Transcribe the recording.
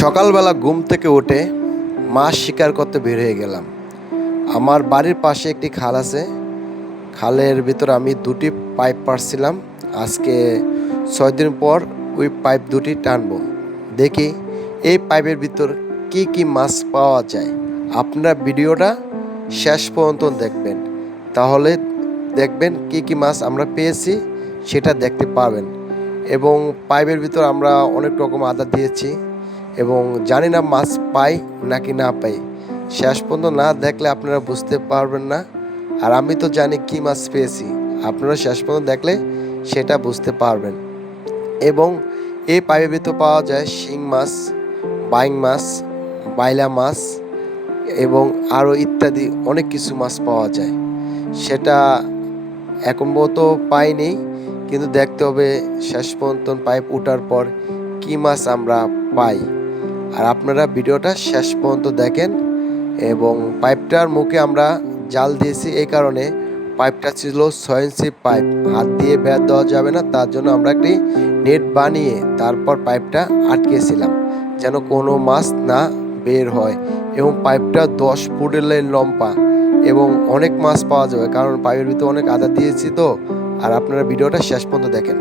সকালবেলা ঘুম থেকে উঠে মাছ শিকার করতে বের হয়ে গেলাম। আমার বাড়ির পাশে একটি খাল আছে। খালের ভিতর আমি দুটি পাইপ পাড়ছিলাম। আজকে 6 দিন পর ওই পাইপ দুটি টানবো। দেখি এই পাইপের ভিতর কি কি মাছ পাওয়া যায়। আপনারা ভিডিওটা শেষ পর্যন্ত দেখবেন, তাহলে দেখবেন কি কি মাছ আমরা পেয়েছি সেটা দেখতে পারবেন। এবং পাইপের ভিতর আমরা অনেক রকম আদা দিয়েছি এবং জানি না মাছ পাই নাকি না পাই। শেষ পর্যন্ত না দেখলে আপনারা বুঝতে পারবেন না। আর আমি তো জানি কি মাছ পেয়েছি, আপনারা শেষ পর্যন্ত দেখলে সেটা বুঝতে পারবেন। এবং এই পাইপের ভিতর পাওয়া যায় শিং মাছ, বাইং মাছ, বাইলা মাছ এবং আরও ইত্যাদি অনেক কিছু মাছ পাওয়া যায়। সেটা এখন পর্যন্ত পাইনি, কিন্তু দেখতে হবে শেষ পর্যন্ত পাইপ ওঠার পর কি মাছ আমরা পাই। আর আপনারা ভিডিওটা শেষ পর্যন্ত দেখেন। এবং পাইপটার মুখে আমরা জাল দিয়েছি, এই কারণে পাইপটা ছিল 6 ইঞ্চি পাইপ, হাত দিয়ে বের দেওয়া যাবে না, তার জন্য আমরা একটি নেট বানিয়ে তারপর পাইপটা আটকেছিলাম যেন কোনো মাছ না বের হয়। এবং পাইপটা 10 ফুটের লম্বা এবং অনেক মাছ পাওয়া যাবে, কারণ পাইপের ভিতরে অনেক আদা দিয়েছি তো। আর আপনারা ভিডিওটা শেষ পর্যন্ত দেখেন।